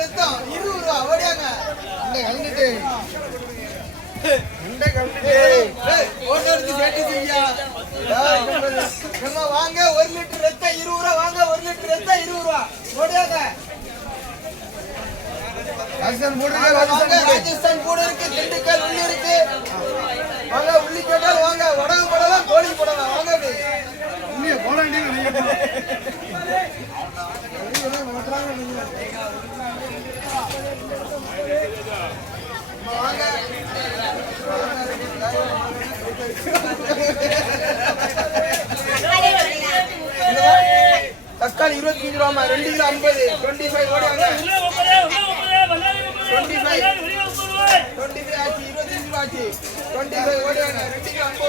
ரத்தம் 20 ரூபா ஓடியாங்க. வாங்க 1 லிட்டர் ரத்தம் 20 ரூபா. வாங்க 1 லிட்டர் ரத்தம் 20 ரூபா ஓடியாங்க. ராஜஸ்தான் கூட இருக்கு, திண்டுக்கல் உள்ளி இருக்கு. வாங்க உள்ளி கேட்டால் வாங்க, உடகு போடலாம், கோழி போடலாம். வாங்க தக்காளி 25 ரூபாமா, 2 கிலோ 50, 25 ஓடியாங்க. 25 ஆச்சு, 25 ரூபா ஆச்சு, 25 ஓடியாங்க. 2 கிலோ 50